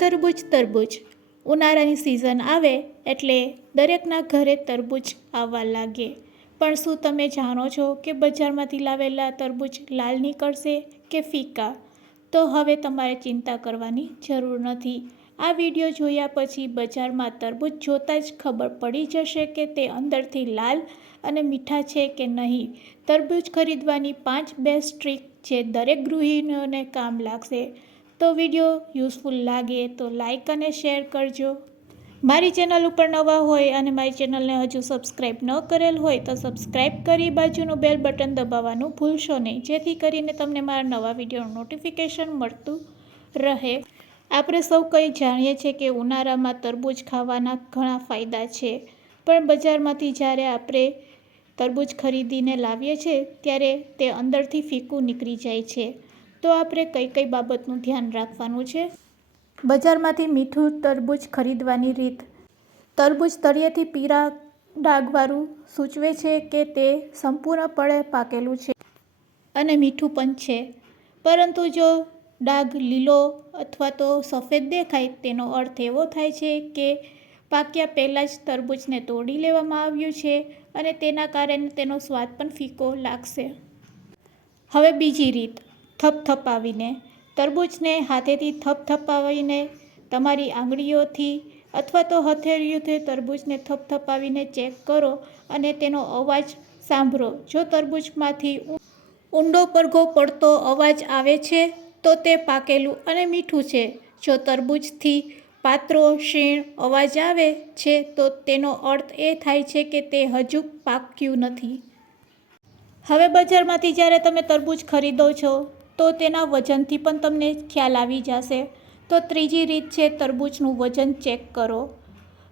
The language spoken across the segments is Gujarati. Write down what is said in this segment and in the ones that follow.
તરબૂચ ઉનાળાની સિઝન આવે એટલે દરેકના ઘરે તરબૂચ આવવા લાગે। પણ શું તમે જાણો છો કે બજારમાંથી લાવેલા તરબૂચ લાલ નીકળશે કે ફીકા? તો હવે તમારે ચિંતા કરવાની જરૂર નથી। આ વિડીયો જોયા પછી બજારમાં તરબૂચ જોતાં જ ખબર પડી જશે કે તે અંદરથી લાલ અને મીઠા છે કે નહીં। તરબૂચ ખરીદવાની 5 બેસ્ટ ટ્રીક જે દરેક ગૃહિણીઓને કામ લાગશે। તો વિડીયો યુઝફુલ લાગે તો લાઈક અને શેર કરજો। મારી ચેનલ ઉપર નવા હોય અને મારી ચેનલને હજુ સબસ્ક્રાઈબ ન કરેલ હોય તો સબસ્ક્રાઈબ કરી બાજુનું બેલ બટન દબાવવાનું ભૂલશો નહીં, જેથી કરીને તમને મારા નવા વિડીયોનું નોટિફિકેશન મળતું રહે। આપણે સૌ કંઈ જાણીએ છીએ કે ઉનાળામાં તરબૂચ ખાવાના ઘણા ફાયદા છે, પણ બજારમાંથી જ્યારે આપણે તરબૂચ ખરીદીને લાવીએ છીએ ત્યારે તે અંદરથી ફીકું નીકળી જાય છે। તો આપણે કઈ કઈ બાબતનું ધ્યાન રાખવાનું છે? બજારમાંથી મીઠું તરબૂચ ખરીદવાની રીત। તરબૂચ તળિયેથી પીળા ડાઘવાળું સૂચવે છે કે તે સંપૂર્ણપણે પાકેલું છે અને મીઠું પણ છે, પરંતુ જો ડાઘ લીલો અથવા તો સફેદ દેખાય તેનો અર્થ એવો થાય છે કે પાક્યા પહેલાં જ તરબૂચને તોડી લેવામાં આવ્યું છે અને તેના કારણે તેનો સ્વાદ પણ ફીકો લાગશે। હવે બીજી રીત, થપથપાવીને। તરબૂચને હાથેથી થપથપાવીને તમારી આંગળીઓથી અથવા તો હથેળીઓથી તરબૂચને થપથપાવીને ચેક કરો અને તેનો અવાજ સાંભળો। જો તરબૂચમાંથી ઊંડો પડઘો પડતો અવાજ આવે છે તો તે પાકેલું અને મીઠું છે। જો તરબૂચથી પાતળો ક્ષીણ અવાજ આવે છે તો તેનો અર્થ એ થાય છે કે તે હજુ પાક્યું નથી। હવે બજારમાંથી જ્યારે તમે તરબૂચ ખરીદો છો તો તેના વજનથી પણ તમને ખ્યાલ આવી જશે। તો ત્રીજી રીત છે તરબૂચનું વજન ચેક કરો।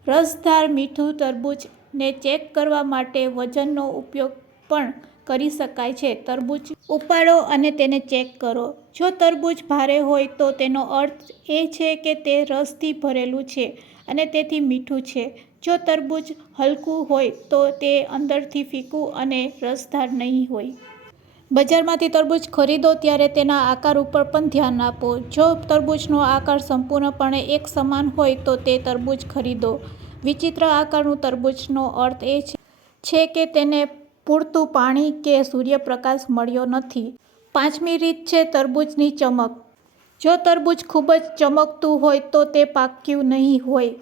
રસધાર મીઠું તરબૂચને ચેક કરવા માટે વજનનો ઉપયોગ પણ કરી શકાય છે। તરબૂચ ઉપાડો અને તેને ચેક કરો। જો તરબૂચ ભારે હોય તો તેનો અર્થ એ છે કે તે રસથી ભરેલું છે અને તેથી મીઠું છે। જો તરબૂચ હલકું હોય તો તે અંદરથી ફીકું અને રસધાર નહીં હોય। બજારમાંથી તરબૂચ ખરીદો ત્યારે તેના આકાર ઉપર પણ ધ્યાન આપો। જો તરબૂચનો આકાર સંપૂર્ણપણે એક સમાન હોય તો તે તરબૂચ ખરીદો। વિચિત્ર આકારનું તરબૂચનો અર્થ એ છે કે તેને પૂરતું પાણી કે સૂર્યપ્રકાશ મળ્યો નથી। પાંચમી રીત છે તરબૂચની ચમક। જો તરબૂચ ખૂબ જ ચમકતું હોય તો તે પાક્યું નહીં હોય।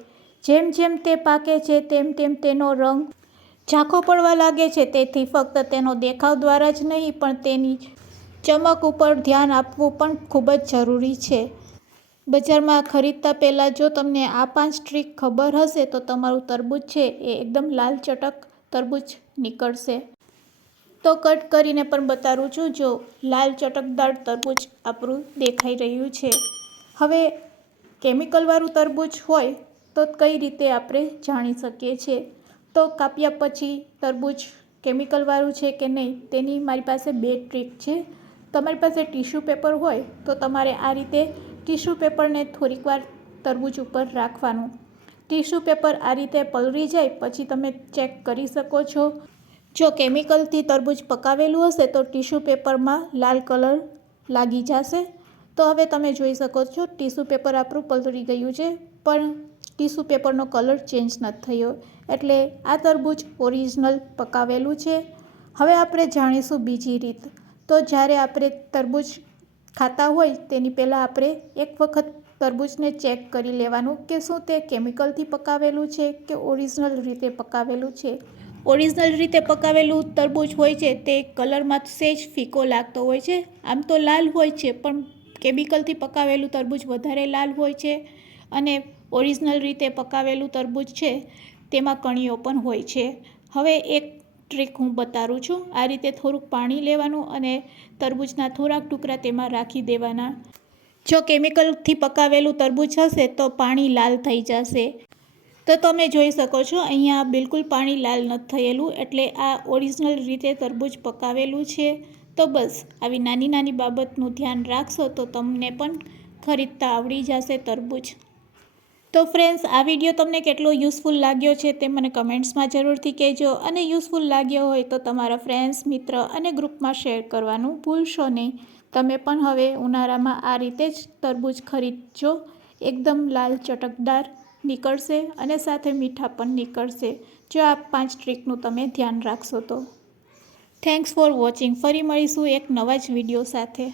જેમ જેમ તે પાકે છે તેમ તેમ તેનો રંગ ઝાંખો પડવા લાગે છે। તેથી ફક્ત તેનો દેખાવ દ્વારા જ નહીં પણ તેની ચમક ઉપર ધ્યાન આપવું પણ ખૂબ જ જરૂરી છે। બજારમાં ખરીદતા પહેલાં જો તમને આ 5 ટ્રીક ખબર હશે તો તમારું તરબૂચ છે એ એકદમ લાલ ચટક તરબૂચ નીકળશે। તો કટ કરીને પણ બતાવું છું, જો લાલ ચટકદાર તરબૂચ આપણું દેખાઈ રહ્યું છે। હવે કેમિકલવાળું તરબૂચ હોય તો કઈ રીતે આપણે જાણી શકીએ છીએ? તો કાપ્યા પછી તરબૂચ કેમિકલવાળું છે કે નહીં તેની મારી પાસે 2 ટ્રીક છે। તમારી પાસે ટીશ્યુ પેપર હોય તો તમારે આ રીતે ટીશ્યુ પેપરને થોડીક વાર તરબૂચ ઉપર રાખવાનું। ટીશ્યુ પેપર આ રીતે પલળી જાય પછી તમે ચેક કરી શકો છો। જો કેમિકલથી તરબૂચ પકાવેલું હશે તો ટીશ્યુ પેપરમાં લાલ કલર લાગી જશે। તો હવે તમે જોઈ શકો છો ટીશ્યુ પેપર આપણું પલળી ગયું છે પણ ટીશ્યુ પેપરનો કલર ચેન્જ નથી થયો, એટલે આ તરબૂચ ઓરિજિનલ પકાવેલું છે। હવે આપણે જાણીશું બીજી રીત। તો જ્યારે આપણે તરબૂચ ખાતા હોય તેની પહેલાં આપણે એક વખત તરબૂચને ચેક કરી લેવાનું કે શું તે કેમિકલથી પકાવેલું છે કે ઓરિજિનલ રીતે પકાવેલું છે। ઓરિજિનલ રીતે પકાવેલું તરબૂચ હોય છે તે કલરમાં સહેજ ફીકો લાગતો હોય છે, આમ તો લાલ હોય છે પણ કેમિકલથી પકાવેલું તરબૂચ વધારે લાલ હોય છે અને ઓરિજિનલ રીતે પકાવેલું તરબૂચ છે તેમાં કણીઓ પણ હોય છે। હવે એક ટ્રીક હું બતાવું છું। આ રીતે થોડુંક પાણી લેવાનું અને તરબૂચના થોડાક ટુકડા તેમાં રાખી દેવાના। જો કેમિકલથી પકાવેલું તરબૂચ હશે તો પાણી લાલ થઈ જશે। તો તમે જોઈ શકો છો અહીંયા બિલકુલ પાણી લાલ નથી થયેલું, એટલે આ ઓરિજિનલ રીતે તરબૂચ પકાવેલું છે। તો બસ આવી નાની નાની બાબતનું ધ્યાન રાખશો તો તમને પણ ખરીદતા આવડી જશે તરબૂચ। તો ફ્રેન્ડ્સ, આ વિડીયો તમને કેટલો યુઝફુલ લાગ્યો છે તે મને કમેન્ટ્સમાં જરૂરથી કહેજો અને યુઝફુલ લાગ્યો હોય તો તમારા ફ્રેન્ડ્સ, મિત્ર અને ગ્રુપમાં શેર કરવાનું ભૂલશો નહીં। તમે પણ હવે ઉનાળામાં આ રીતે જ તરબૂચ ખરીદજો, એકદમ લાલ ચટકદાર નીકળશે અને સાથે મીઠા પણ નીકળશે જો આ 5 ટ્રીકનું તમે ધ્યાન રાખશો તો. Thanks for watching. ફરી મળીશું એક નવા જ વિડીયો સાથે.